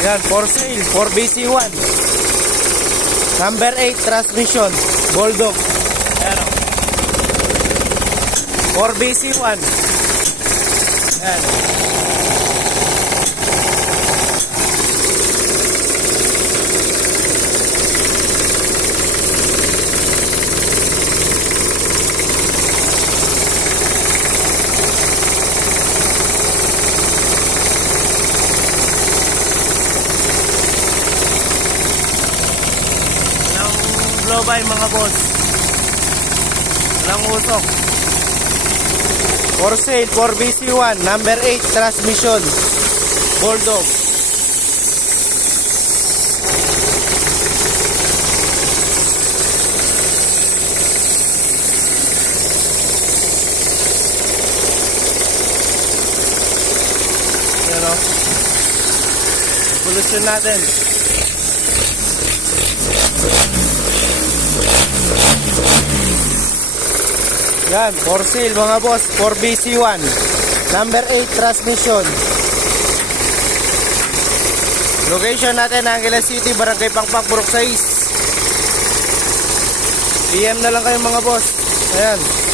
Yan, for sale, 4BC1. Number 8 transmission, Bulldog. Yan o. 4BC1. Yan. Low by mga boss. Walang usok. For sale, 4BC1, number 8 transmission, Bulldog. Yan o. Evolution natin. Yan, for sale mga boss, 4BC1, number 8 transmission. Location natin, Angeles City, Barangay Pangpak, Purok 6. PM na lang kayo mga boss. Ayan.